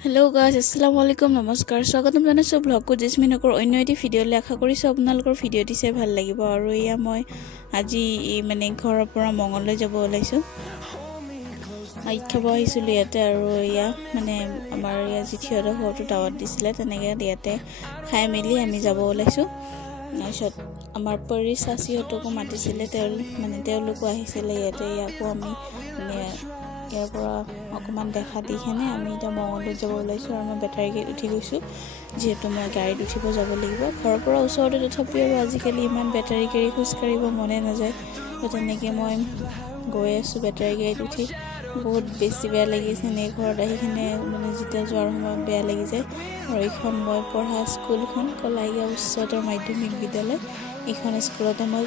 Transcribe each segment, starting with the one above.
hello guys अस्सलाम वालेकुम नमस्कार स्वागतम জানাইছো ব্লগকো জেসমিনকৰ অন্য এটি ভিডিঅ'লৈ আশা কৰিছো আপোনালোকৰ ভিডিঅ'টি চাই ভাল লাগিব আৰু এয়া মই আজি মানে ঘৰৰ পৰা মংগললৈ যাব ওলাইছো খাব আহিছিলো ইয়াতে আৰু এয়া মানে আমাৰ ইয়া জিঠিহঁতৰ ঘৰটো দাৱত দিছিলে তেনেকৈ ইয়াতে খাই মেলি আমি যাব ওলাইছো তাৰপিছত আমাৰ পৰি চাচিহঁতকো মাতিছিলে তেওঁলোকো আহিছিলে ইয়াতে ইয়াকো আমি ইয়াৰ পৰা অকমান দেখা দিখেনে আমি এটা মংগললৈ যাব ওলাইছো আৰু মই বেটাৰী গাড়ীত উঠি গৈছো যেহেতু মই গাড়ীত উঠিব যাব লাগিব ঘৰৰ পৰা ওচৰতে তথাপিও আৰু আজিকালি ইমান বেটাৰী গাড়ী খোজ কাঢ়িব মনে নাযায় তো তেনেকৈ মই গৈ আছো বেটাৰী গাড়ীত উঠি বহুত বেছি বেয়া লাগিছে নে ঘৰত আহি কিনে মানে যেতিয়া যোৱাৰ সময়ত বেয়া লাগি যায় আৰু এইখন মই পঢ়া স্কুলখন কলাইগাঁও উচ্চতৰ মাধ্যমিক বিদ্যালয় এইখন স্কুলতে মই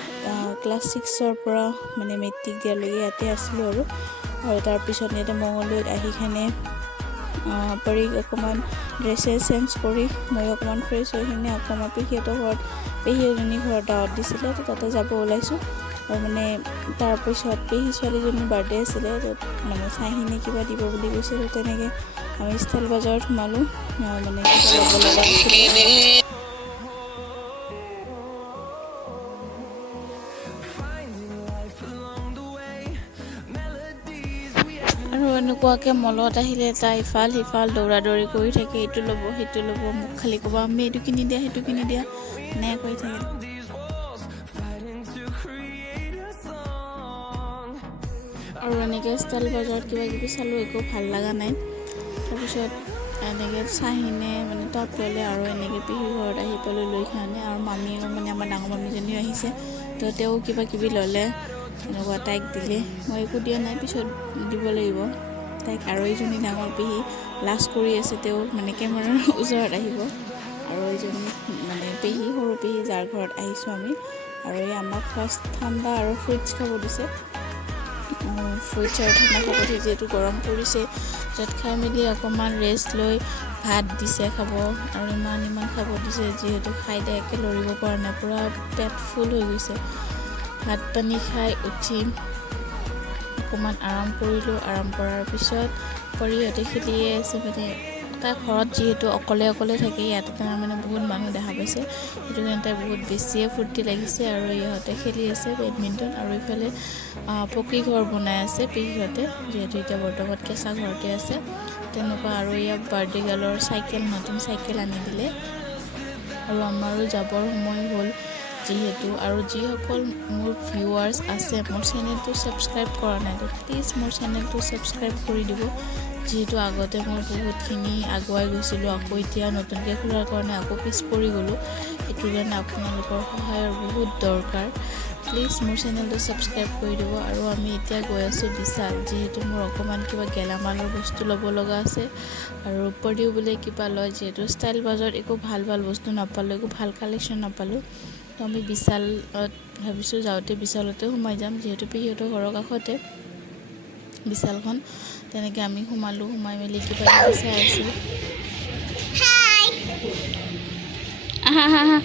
ক্লাছ 6ৰ পৰা মানে মেট্ৰিক দিয়ালৈকে ইয়াতে আছিলোঁ আৰু তাৰ পিছত ইয়াতে মংগলদৈত আহি কিনে পৰি অকণমান ড্ৰেছ চেঞ্জ কৰি মই অকণমান ফ্ৰেছ হৈ কিনে অকণমান পেহীহঁতৰ ঘৰত পেহী এজনী ঘৰত দাৱত দিছিলে তো তাতে যাব ওলাইছোঁ আৰু মানে তাৰপিছত পেহী ছোৱালীজনীৰ বাৰ্থডে আছিলে তো মানে চাইখিনি কিবা দিব বুলি কৈছিল তেনেকৈ আমি ষ্টাইল বজাৰত সোমালোঁ মানে কিবা ল'ব লগা আছিলে আৰু এনেকুৱাকৈ মলত আহিলে তাই ইফাল সিফাল দৌৰা দৌৰি কৰি থাকে এইটো ল'ব সেইটো ল'ব মোক খালি ক'ব আমি এইটো কিনি দিয়া সেইটো কিনি দিয়া এনেকৈ কৰি থাকে আৰু এনেকৈ ষ্টাইল বজাৰত কিবা কিবি চালোঁ একো ভাল লগা নাই তাৰপিছত এনেকৈ চাহিনে মানে টপ ল'লে আৰু এনেকৈ পেহীৰ ঘৰত আহি পেলাই লৈ খানে আৰু মামীও মানে আমাৰ ডাঙৰ মামীজনীও আহিছে তো তেওঁ কিবা কিবি ল'লে এনেকুৱা তাইক দিলে মই একো দিয়া নাই পিছত দিব লাগিব তাইক আৰু এইজনী ডাঙৰ পেহী লাজ কৰি আছে তেওঁ মানে কেমেৰাৰ ওচৰত আহিব আৰু এইজনী মানে পেহী সৰু পেহী যাৰ ঘৰত আহিছোঁ আমি আৰু এই আমাক ফাৰ্ষ্ট ঠাণ্ডা আৰু ফ্ৰুইটছ খাব দিছে ফ্ৰুইটছ আৰু ঠাণ্ডা খাব দিছে যিহেতু গৰম পৰিছে য'ত খাই মেলি অকণমান ৰেষ্ট লৈ ভাত দিছে খাব আৰু ইমান খাব দিছে যিহেতু খাই দিয়ে একে লৰিব পৰা নাই পূৰা পেট ফুল হৈ গৈছে ভাত পানী খাই উঠি অকণমান আৰাম কৰিলোঁ আৰাম কৰাৰ পিছত পৰিহঁতে খেলিয়ে আছে মানে তাৰ ঘৰত যিহেতু অকলে থাকে ইয়াতে তাৰ মানে বহুত মানুহ দেখা পাইছে সেইটো কাৰণে তাই বহুত বেছিয়ে ফূৰ্তি লাগিছে আৰু ইহঁতে খেলি আছে বেডমিণ্টন আৰু ইফালে পকী ঘৰ বনাই আছে পেহীহঁতে যিহেতু এতিয়া বৰ্তমান কেঁচা ঘৰতে আছে তেনেকুৱা আৰু ইয়াক বাৰ্থডে গাৰ্লৰ নতুন চাইকেল আনি দিলে আৰু আমাৰো যাবৰ সময় হ'ল যিহেতু আৰু যিসকল মোৰ ভিউৱাৰ্ছ আছে মোৰ চেনেলটো ছাবস্ক্ৰাইব কৰা নাই তো প্লিজ মোৰ চেনেলটো ছাবস্ক্ৰাইব কৰি দিব যিহেতু আগতে মই বহুতখিনি আগুৱাই গৈছিলোঁ আকৌ এতিয়া নতুনকৈ খোলাৰ কাৰণে আকৌ পিছ পৰি গ'লোঁ সেইটো কাৰণে আপোনালোকৰ সহায়ৰ বহুত দৰকাৰ প্লিজ মোৰ চেনেলটো ছাবস্ক্ৰাইব কৰি দিব আৰু আমি এতিয়া গৈ আছোঁ বিশাল যিহেতু মোৰ অকণমান কিবা গেলামালৰ বস্তু ল'ব লগা আছে আৰু উপৰিও বোলে কিবা লয় যিহেতু ষ্টাইল বজাৰত একো ভাল বস্তু নাপালোঁ একো ভাল কালেকশ্যন নাপালোঁ তো আমি বিশালত ভাবিছোঁ যাওঁতে বিশালতে সোমাই যাম যিহেতু পেহীহঁতৰ ঘৰৰ কাষতে বিশালখন তেনেকৈ আমি সোমাই মেলি কিবা কিবি চাই আছোঁ আহা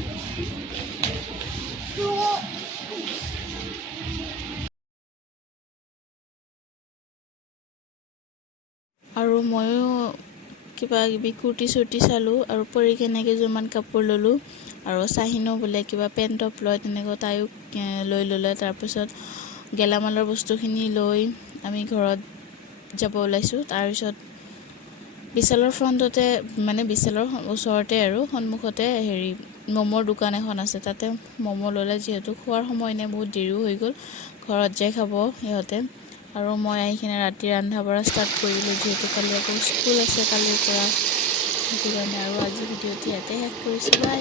আৰু ময়ো কিবা কিবি কুৰ্তি চুৰ্তি চালোঁ আৰু পৰি কেনেকৈ কেইযোৰমান কাপোৰ ল'লোঁ আৰু চাহিনো বোলে কিবা পেণ্ট টপ লয় তেনেকৈ তাইও লৈ ল'লে তাৰপিছত গেলামালৰ বস্তুখিনি লৈ আমি ঘৰত যাব ওলাইছোঁ তাৰপিছত বিশালৰ ফ্ৰণ্টতে মানে বিশালৰ ওচৰতে আৰু সন্মুখতে ম'মৰ দোকান এখন আছে তাতে ম'ম' ল'লে যিহেতু খোৱাৰ সময় নাই বহুত দেৰিও হৈ গ'ল ঘৰত যাই খাব সিহঁতে আৰু মই আহি কিনে ৰাতি ৰন্ধা বঢ়া ষ্টাৰ্ট কৰিলোঁ যিহেতু কালি আকৌ স্কুল আছে কালিৰ পৰা সেইটো কাৰণে আৰু আজি ভিডিঅ'টো ইয়াতে শেষ কৰিছোঁ বাই